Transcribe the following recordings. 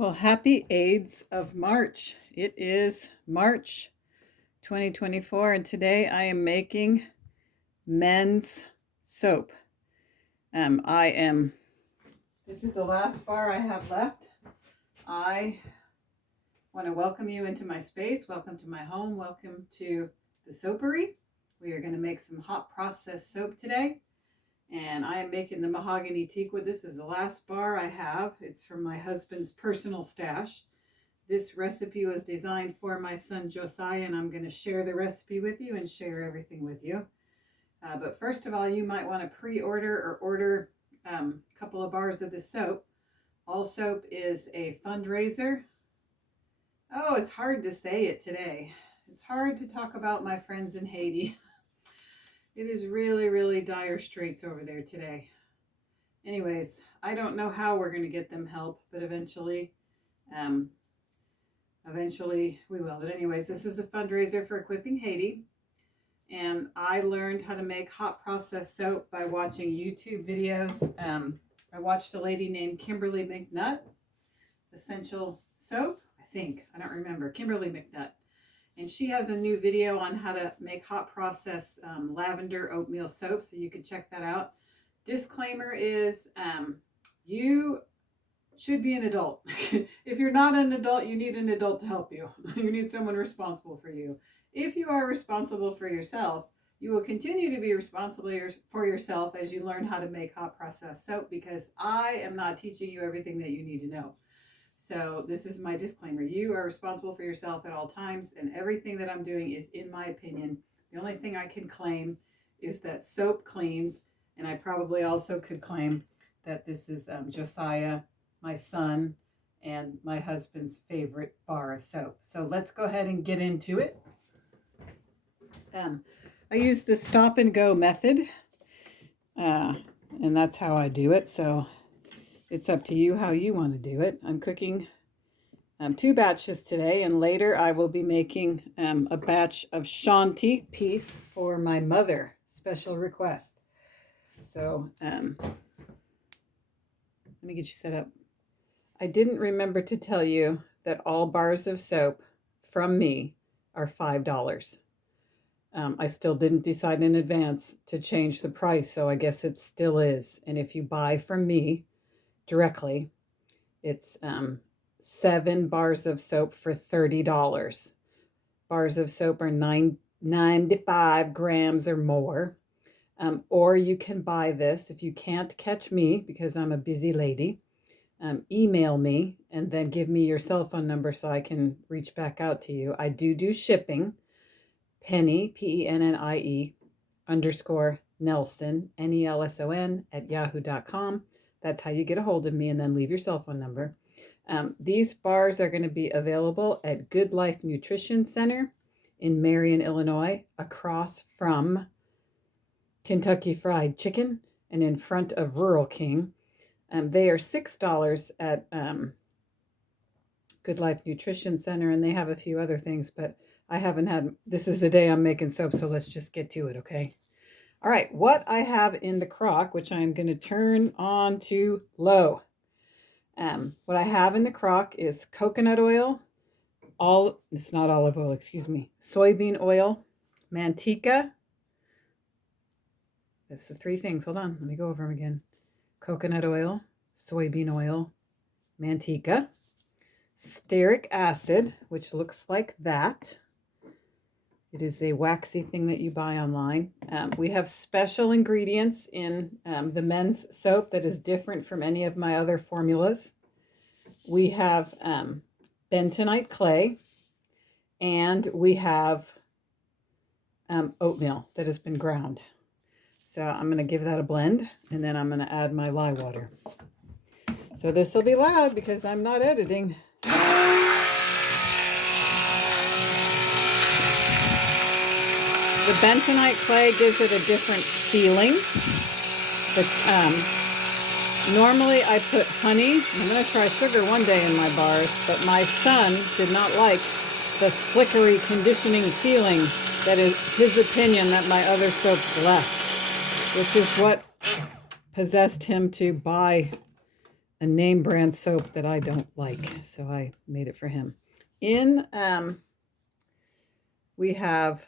Well, happy Aids of March. It is March 2024, and today I am making men's soap. This is the last bar I have left. I want to welcome you into my space. Welcome to my home. Welcome to the soapery. We are going to make some hot processed soap today. And I am making the mahogany teakwood. This is the last bar I have. It's from my husband's personal stash. This recipe was designed for my son Josiah, and I'm going to share the recipe with you and share everything with you. But first of all, you might want to pre-order or order a couple of bars of this soap. All Soap is a fundraiser. Oh, it's hard to say it today. It's hard to talk about my friends in Haiti. It is really, really dire straits over there today. Anyways, I don't know how we're going to get them help, but eventually we will. But anyways, this is a fundraiser for Equipping Haiti. And I learned how to make hot processed soap by watching YouTube videos. I watched a lady named Kimberly McNutt, Essential Soap, I don't remember, Kimberly McNutt. And she has a new video on how to make hot process lavender oatmeal soap, so you can check that out. Disclaimer is you should be an adult. If you're not an adult, you need an adult to help you. You need someone responsible for you. If you are responsible for yourself, you will continue to be responsible for yourself as you learn how to make hot process soap, because I am not teaching you everything that you need to know. So this is my disclaimer. You are responsible for yourself at all times, and everything that I'm doing is in my opinion. The only thing I can claim is that soap cleans, and I probably also could claim that this is Josiah, my son, and my husband's favorite bar of soap. So let's go ahead and get into it. I use the stop and go method, and that's how I do it. So it's up to you how you want to do it. I'm cooking 2 batches today, and later I will be making a batch of Shanti piece for my mother, special request. So let me get you set up. I didn't remember to tell you that all bars of soap from me are $5. I still didn't decide in advance to change the price, so I guess it still is. And if you buy from me directly, it's 7 bars of soap for $30. Bars of soap are 95 grams or more. Or you can buy this. If you can't catch me because I'm a busy lady, email me and then give me your cell phone number so I can reach back out to you. I do shipping. Penny, PENNIE _ Nelson, NELSON @yahoo.com. That's how you get a hold of me, and then leave your cell phone number. These bars are going to be available at Good Life Nutrition Center in Marion, Illinois, across from Kentucky Fried Chicken and in front of Rural King. They are $6 at Good Life Nutrition Center, and they have a few other things, but I haven't had, this is the day I'm making soap, so let's just get to it, okay? All right, what I have in the crock, which I'm going to turn on to low. What I have in the crock is coconut oil, it's not olive oil, excuse me, soybean oil, manteca. That's the 3 things. Hold on, let me go over them again. Coconut oil, soybean oil, manteca, stearic acid, which looks like that. It is a waxy thing that you buy online. We have special ingredients in the men's soap that is different from any of my other formulas. We have bentonite clay, and we have oatmeal that has been ground. So I'm going to give that a blend, and then I'm going to add my lye water. So this will be loud because I'm not editing. The bentonite clay gives it a different feeling. But normally I put honey. I'm going to try sugar one day in my bars, but my son did not like the slickery conditioning feeling that is his opinion that my other soaps left, which is what possessed him to buy a name brand soap that I don't like, so I made it for him. In we have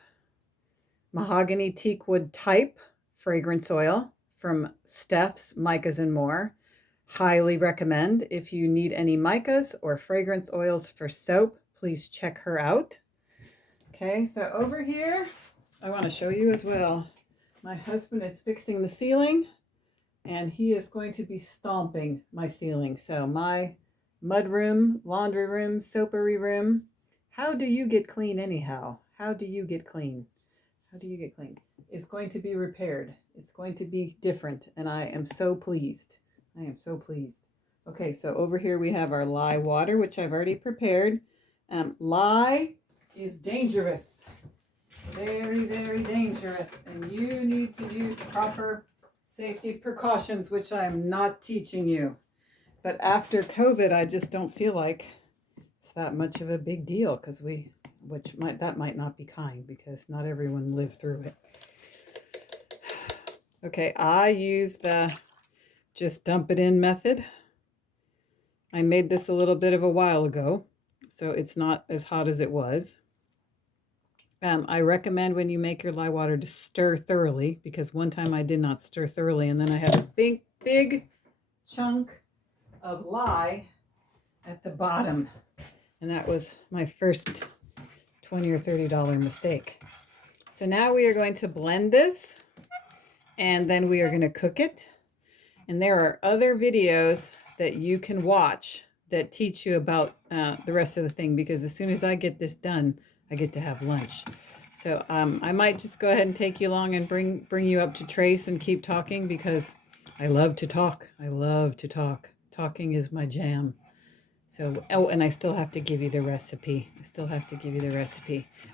Mahogany Teakwood Type fragrance oil from Steph's Micas and More. Highly recommend. If you need any micas or fragrance oils for soap, please check her out. Okay, so over here, I want to show you as well. My husband is fixing the ceiling, and he is going to be stomping my ceiling. So my mud room, laundry room, soapery room. How do you get clean anyhow? How do you get clean? How do you get clean? It's going to be repaired. It's going to be different, and I am so pleased. I am so pleased. Okay, so over here we have our lye water, which I've already prepared. Lye is dangerous. Very, very dangerous. And you need to use proper safety precautions, which I am not teaching you. But after COVID, I just don't feel like it's that much of a big deal because that might not be kind because not everyone lived through it. Okay, I use the just dump it in method. I made this a little bit of a while ago, so it's not as hot as it was. I recommend when you make your lye water to stir thoroughly, because one time I did not stir thoroughly, and then I had a big chunk of lye at the bottom, and that was my first $20 or $30 mistake. So now we are going to blend this, and then we are going to cook it. And there are other videos that you can watch that teach you about the rest of the thing, because as soon as I get this done, I get to have lunch. So I might just go ahead and take you along and bring you up to trace and keep talking, because I love to talk. I love to talk. Talking is my jam. So, oh, and I still have to give you the recipe.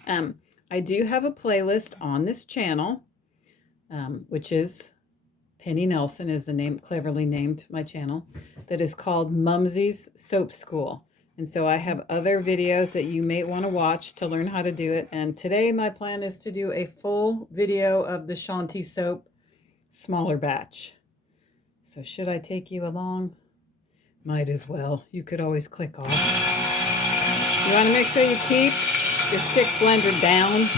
I do have a playlist on this channel, which is Penny Nelson is the name, cleverly named my channel, that is called Mumsy's Soap School. And so I have other videos that you may want to watch to learn how to do it. And today my plan is to do a full video of the Shanti soap, smaller batch. So should I take you along? Might as well. You could always click off. You want to make sure you keep your stick blender down,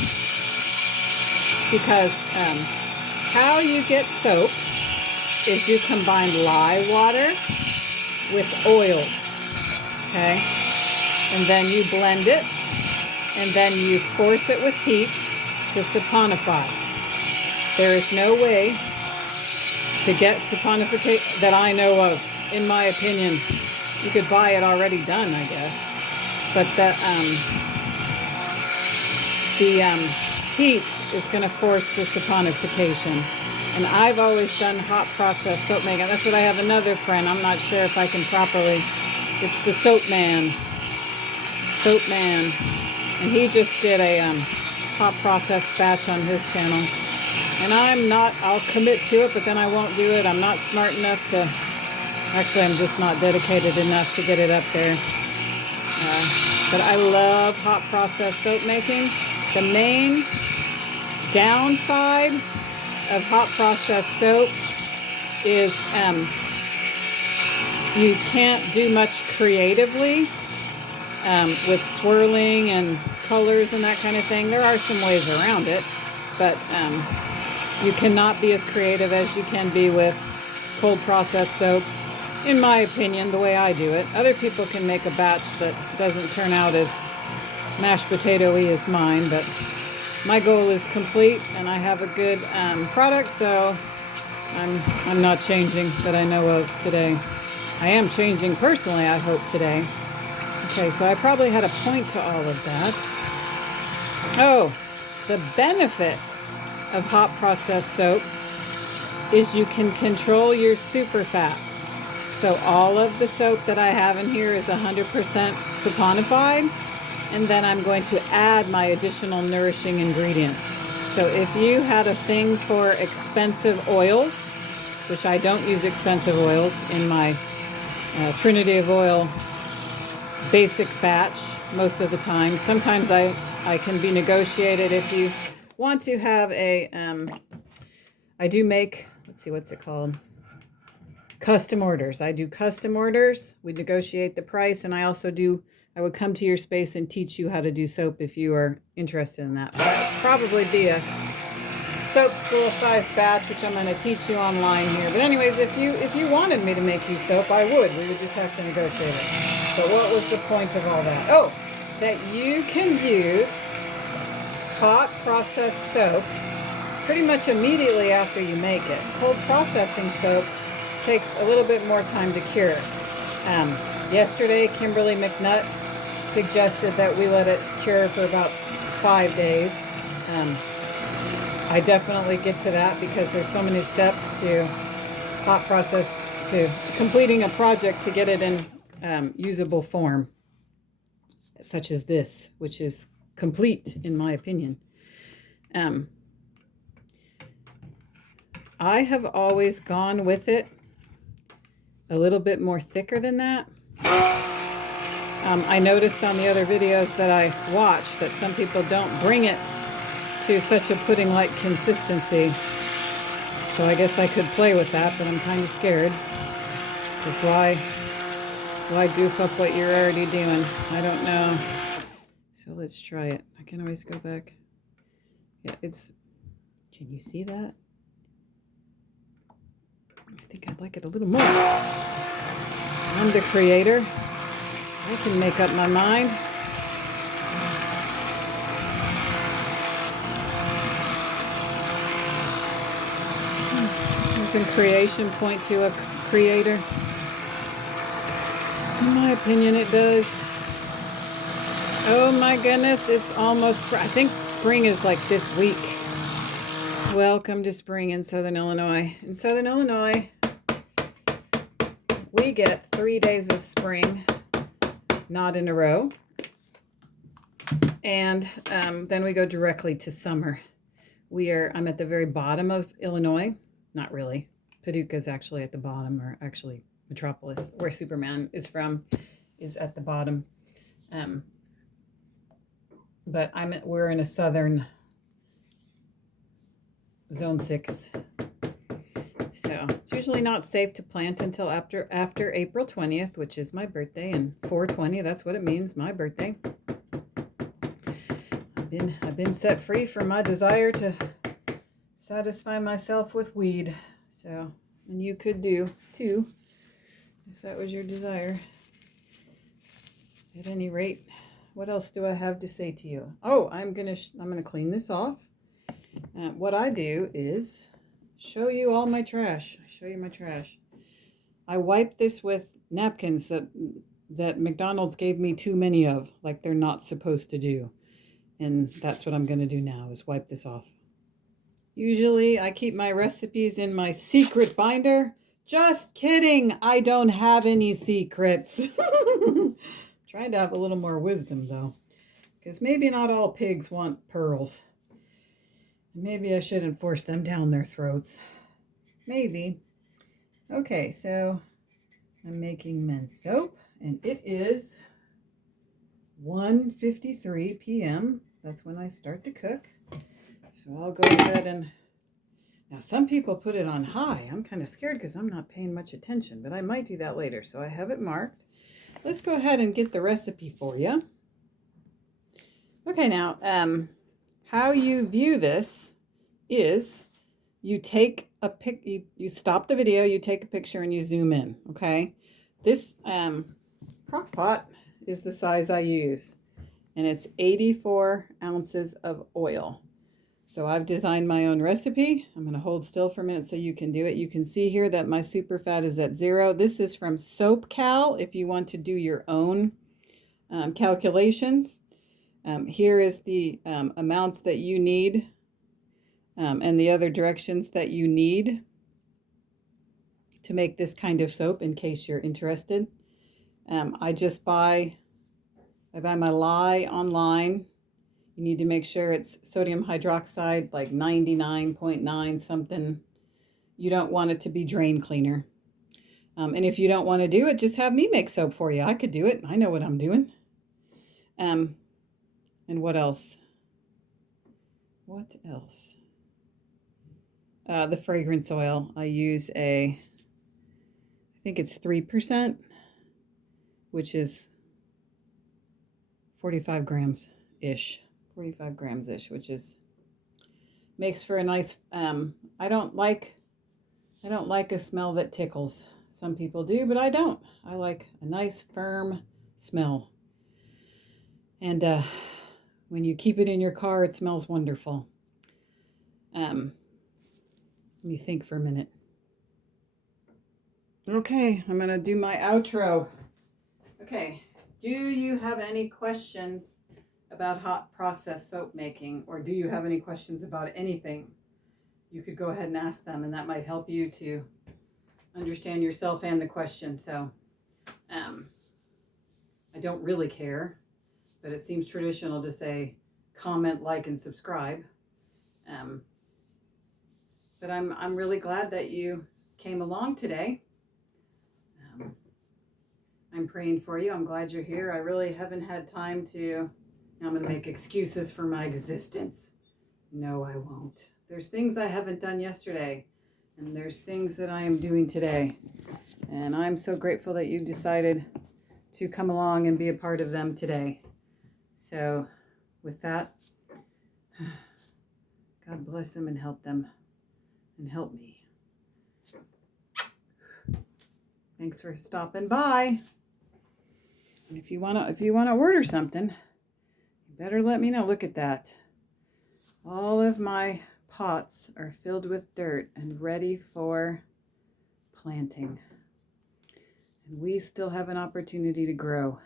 because how you get soap is you combine lye water with oils, okay? And then you blend it, and then you force it with heat to saponify. There is no way to get saponification that I know of, in my opinion. You could buy it already done, I guess. But the heat is going to force the saponification. And I've always done hot process soap making. That's what I have another friend. I'm not sure if I can properly. It's the Soap Man. And he just did a hot process batch on his channel. And I'll commit to it, but then I won't do it. I'm not smart enough to, actually I'm just not dedicated enough to get it up there. But I love hot process soap making. The main downside of hot process soap is you can't do much creatively with swirling and colors and that kind of thing. There are some ways around it, but you cannot be as creative as you can be with cold process soap, in my opinion, the way I do it. Other people can make a batch that doesn't turn out as mashed potato-y as mine, but my goal is complete, and I have a good product, so I'm not changing that I know of today. I am changing personally, I hope, today. Okay, so I probably had a point to all of that. Oh, the benefit of hot processed soap is you can control your super fats. So all of the soap that I have in here is 100% saponified. And then I'm going to add my additional nourishing ingredients. So if you had a thing for expensive oils, which I don't use expensive oils in my Trinity of Oil basic batch most of the time. Sometimes I can be negotiated if you want to have a, I do make, let's see, what's it called? custom orders. I do custom orders. We negotiate the price, and I would come to your space and teach you how to do soap if you are interested in that. So that would probably be a soap school size batch, which I'm going to teach you online here. But anyways, if you wanted me to make you soap, I would. We would just have to negotiate it. But what was the point of all that? Oh, that you can use hot processed soap pretty much immediately after you make it. Cold processing soap takes a little bit more time to cure. Yesterday, Kimberly McNutt suggested that we let it cure for about 5 days. I definitely get to that because there's so many steps to hot process, to completing a project to get it in usable form, such as this, which is complete in my opinion. I have always gone with it a little bit more thicker than that. I noticed on the other videos that I watched that some people don't bring it to such a pudding-like consistency. So I guess I could play with that, but I'm kind of scared. Because why goof up what you're already doing? I don't know. So let's try it. I can always go back. Yeah, can you see that? I think I'd like it a little more. I'm the creator. I can make up my mind. Doesn't creation point to a creator? In my opinion, it does. Oh my goodness, it's almost spring. I think spring is like this week. Welcome to spring in Southern Illinois. In Southern Illinois, we get 3 days of spring, not in a row. And then we go directly to summer. I'm at the very bottom of Illinois. Not really. Paducah's actually at the bottom, or actually Metropolis, where Superman is from, is at the bottom. But we're in a southern zone 6. So it's usually not safe to plant until after April 20th, which is my birthday, and 420, that's what it means, my birthday. I've been set free from my desire to satisfy myself with weed. So, and you could do too, if that was your desire. At any rate, what else do I have to say to you? Oh, I'm gonna clean this off. What I do is show you all my trash. Show you my trash. I wipe this with napkins that McDonald's gave me too many of, like they're not supposed to do. And that's what I'm going to do now, is wipe this off. Usually I keep my recipes in my secret binder. Just kidding. I don't have any secrets. Trying to have a little more wisdom though, because maybe not all pigs want pearls. Maybe I shouldn't force them down their throats. Maybe. Okay, so I'm making men's soap, and it is 1:53 p.m. That's when I start to cook. So I'll go ahead and... Now some people put it on high. I'm kind of scared because I'm not paying much attention, but I might do that later. So I have it marked. Let's go ahead and get the recipe for you. Okay, now, how you view this is you take a pic, you stop the video, you take a picture, and you zoom in, okay? This crock pot is the size I use, and it's 84 ounces of oil. So I've designed my own recipe. I'm going to hold still for a minute so you can do it. You can see here that my super fat is at 0. This is from SoapCal if you want to do your own calculations. Here is the amounts that you need and the other directions that you need to make this kind of soap in case you're interested. I buy my lye online. You need to make sure it's sodium hydroxide, like 99.9 something. You don't want it to be drain cleaner. And if you don't want to do it, just have me make soap for you. I could do it. I know what I'm doing. And what else? What else? The fragrance oil. I use a think it's 3%, which is 45 grams-ish. 45 grams-ish, which is makes for a nice, I don't like a smell that tickles. Some people do, but I don't. I like a nice, firm smell. And when you keep it in your car, it smells wonderful. Let me think for a minute. Okay, I'm going to do my outro. Okay, do you have any questions about hot process soap making, or do you have any questions about anything? You could go ahead and ask them, and that might help you to understand yourself and the question. So I don't really care, but it seems traditional to say comment, like, and subscribe. But I'm really glad that you came along today. I'm praying for you. I'm glad you're here. I really haven't had time to. Now I'm going to make excuses for my existence. No, I won't. There's things I haven't done yesterday, and there's things that I am doing today. And I'm so grateful that you decided to come along and be a part of them today. So with that, God bless them and help them and help me. Thanks for stopping by. And if you wanna order something, you better let me know. Look at that. All of my pots are filled with dirt and ready for planting. And we still have an opportunity to grow.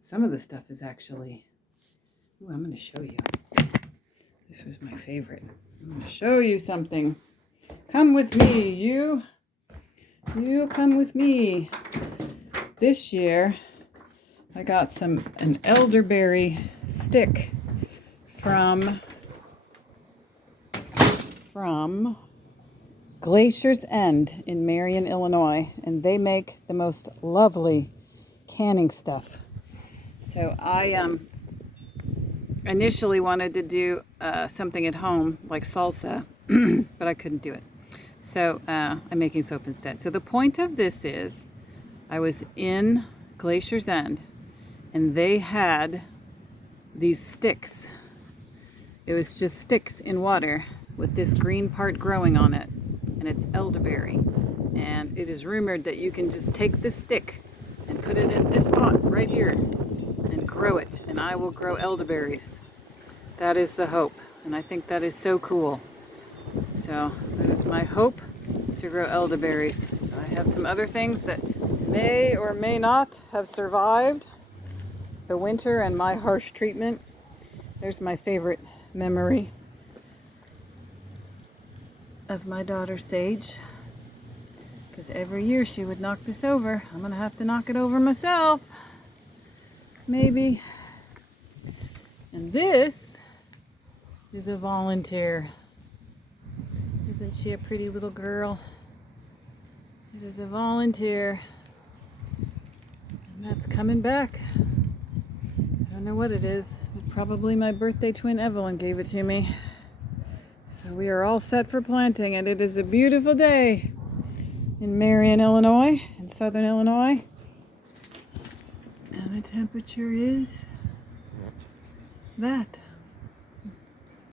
Some of the stuff is actually, I'm going to show you. This was my favorite. I'm going to show you something. Come with me, you come with me. This year, I got an elderberry stick from Glacier's End in Marion, Illinois, and they make the most lovely canning stuff. So I initially wanted to do something at home like salsa, but I couldn't do it. So I'm making soap instead. So the point of this is, I was in Glacier's End, and they had these sticks. It was just sticks in water with this green part growing on it, and it's elderberry. And it is rumored that you can just take this stick and put it in this pot right here and grow it, and I will grow elderberries. That is the hope, and I think that is so cool. So that is my hope, to grow elderberries. So I have some other things that may or may not have survived the winter and my harsh treatment. There's my favorite memory of my daughter Sage, because every year she would knock this over. I'm gonna have to knock it over myself, maybe. And this is a volunteer. Isn't she a pretty little girl? It is a volunteer, and that's coming back. I don't know what it is. Probably my birthday twin Evelyn gave it to me. So we are all set for planting, and it is a beautiful day in Marion, Illinois, in southern Illinois. And the temperature is that.